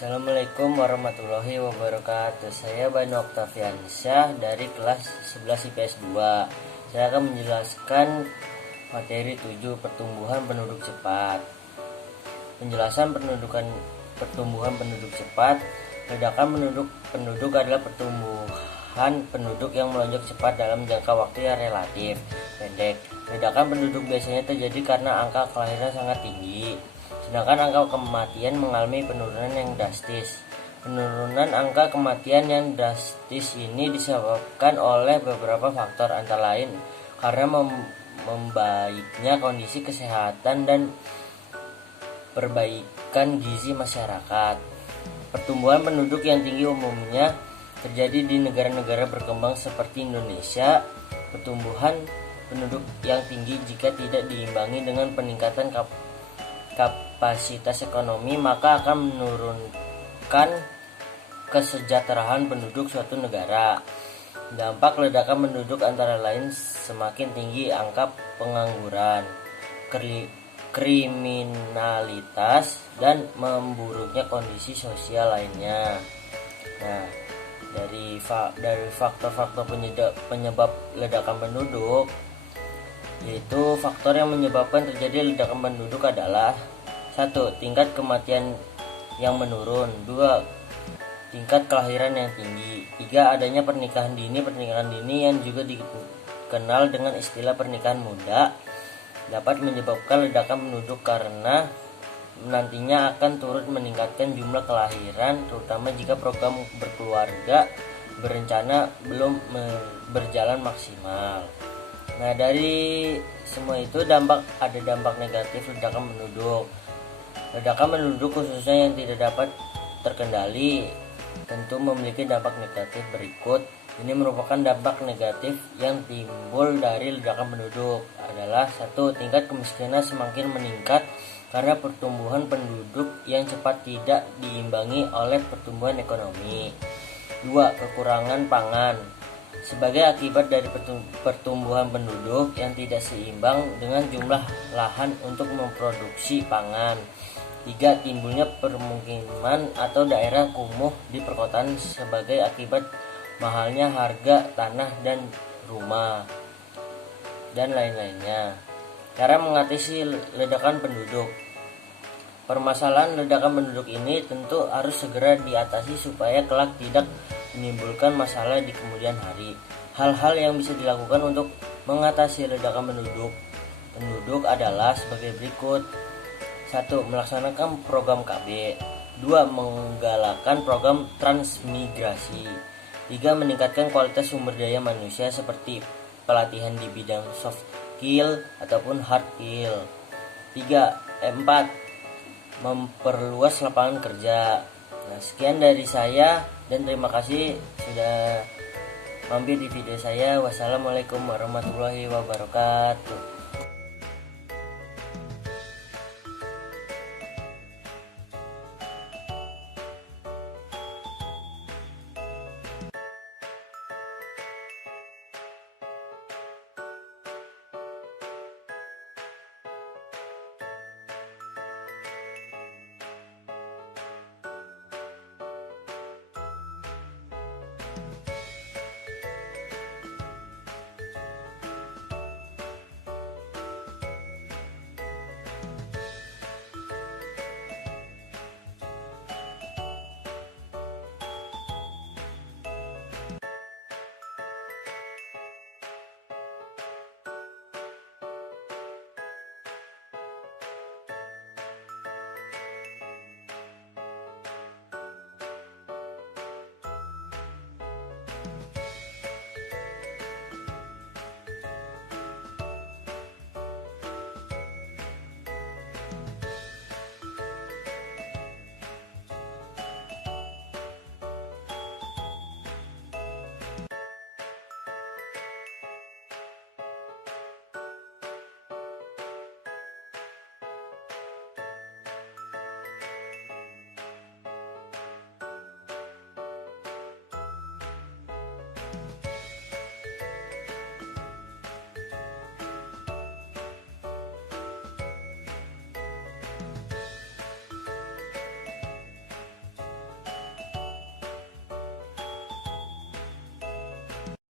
Assalamualaikum warahmatullahi wabarakatuh. Saya Banu Oktaviansyah dari kelas 11 IPS 2. Saya akan menjelaskan materi 7 pertumbuhan penduduk cepat. Penjelasan pertumbuhan penduduk cepat. Ledakan penduduk adalah pertumbuhan penduduk yang melonjak cepat dalam jangka waktu yang relatif pendek. Ledakan penduduk biasanya terjadi karena angka kelahiran sangat tinggi, sedangkan angka kematian mengalami penurunan yang drastis. Penurunan angka kematian yang drastis ini disebabkan oleh beberapa faktor, antara lain karena membaiknya kondisi kesehatan dan perbaikan gizi masyarakat. Pertumbuhan penduduk yang tinggi umumnya terjadi di negara-negara berkembang seperti Indonesia. Pertumbuhan penduduk yang tinggi jika tidak diimbangi dengan peningkatan kapasitas ekonomi, maka akan menurunkan kesejahteraan penduduk suatu negara. Dampak ledakan penduduk antara lain semakin tinggi angka pengangguran, kriminalitas, dan memburuknya kondisi sosial lainnya. Nah, dari faktor-faktor penyebab ledakan penduduk, yaitu faktor yang menyebabkan terjadi ledakan penduduk adalah: 1. Tingkat kematian yang menurun. 2. Tingkat kelahiran yang tinggi. 3. Adanya pernikahan dini yang juga dikenal dengan istilah pernikahan muda dapat menyebabkan ledakan penduduk karena nantinya akan turut meningkatkan jumlah kelahiran, terutama jika program berkeluarga berencana belum berjalan maksimal. Nah, dari semua itu ada dampak negatif ledakan penduduk. Ledakan penduduk khususnya yang tidak dapat terkendali tentu memiliki dampak negatif berikut. Ini merupakan dampak negatif yang timbul dari ledakan penduduk adalah: 1. Tingkat kemiskinan semakin meningkat karena pertumbuhan penduduk yang cepat tidak diimbangi oleh pertumbuhan ekonomi. 2. Kekurangan pangan sebagai akibat dari pertumbuhan penduduk yang tidak seimbang dengan jumlah lahan untuk memproduksi pangan. 3. Timbulnya permukiman atau daerah kumuh di perkotaan sebagai akibat mahalnya harga tanah dan rumah, dan lain-lainnya. Cara mengatasi ledakan penduduk. Permasalahan ledakan penduduk ini tentu harus segera diatasi supaya kelak tidak menimbulkan masalah di kemudian hari. Hal-hal yang bisa dilakukan untuk mengatasi ledakan penduduk adalah sebagai berikut. 1. Melaksanakan program KB. 2. Menggalakkan program transmigrasi. 3. Meningkatkan kualitas sumber daya manusia seperti pelatihan di bidang soft skill ataupun hard skill. 4. Memperluas lapangan kerja. Nah, sekian dari saya dan terima kasih sudah mampir di video saya. Wassalamualaikum warahmatullahi wabarakatuh.